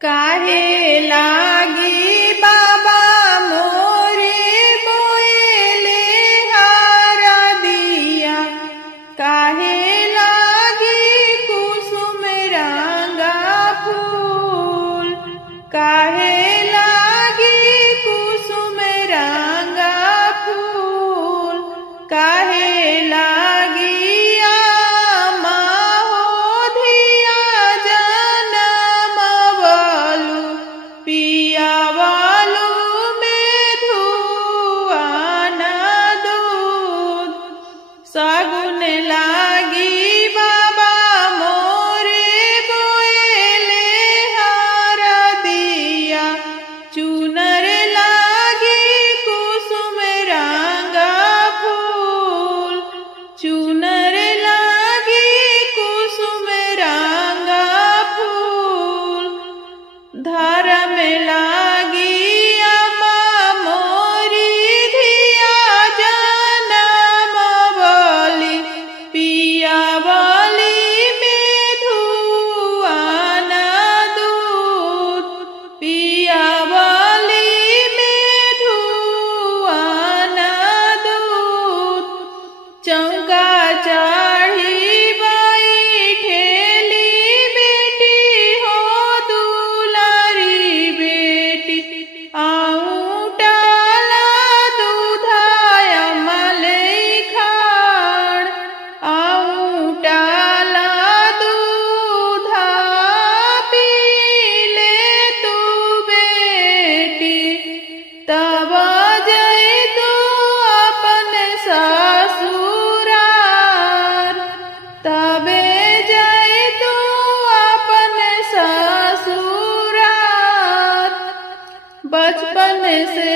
काहे लागी बाबा मोरे बोएले हारा दिया, काहे लागी कुसुम रंगा फूल, काहे लागी कुसुम रंगा फूल, काहे लागी आमा हो धिया जनमवलु, पियावलु में धुआ न दूध, सगुन लागी बाबा मोरे बोएले हारा दिया, चुनर लागी कुसुम रंगा फूल, चुनर लागी कुसुम रंगा फूल, धर्म लागी अम्मा मोरी धिया जनमवली, पियावली में धुआ न दूध, पियावली में धुआ न दूध, चौका चढ़ी बैठेली बेटी हो दुलारी बेटी, आऊँ डाला दूधाया मलई खाड़, आऊँ डाला दूधा पी ले तू बेटी, तब जई तू अपन ससुरार, तबे जई तू अपन ससुरार, बचपन से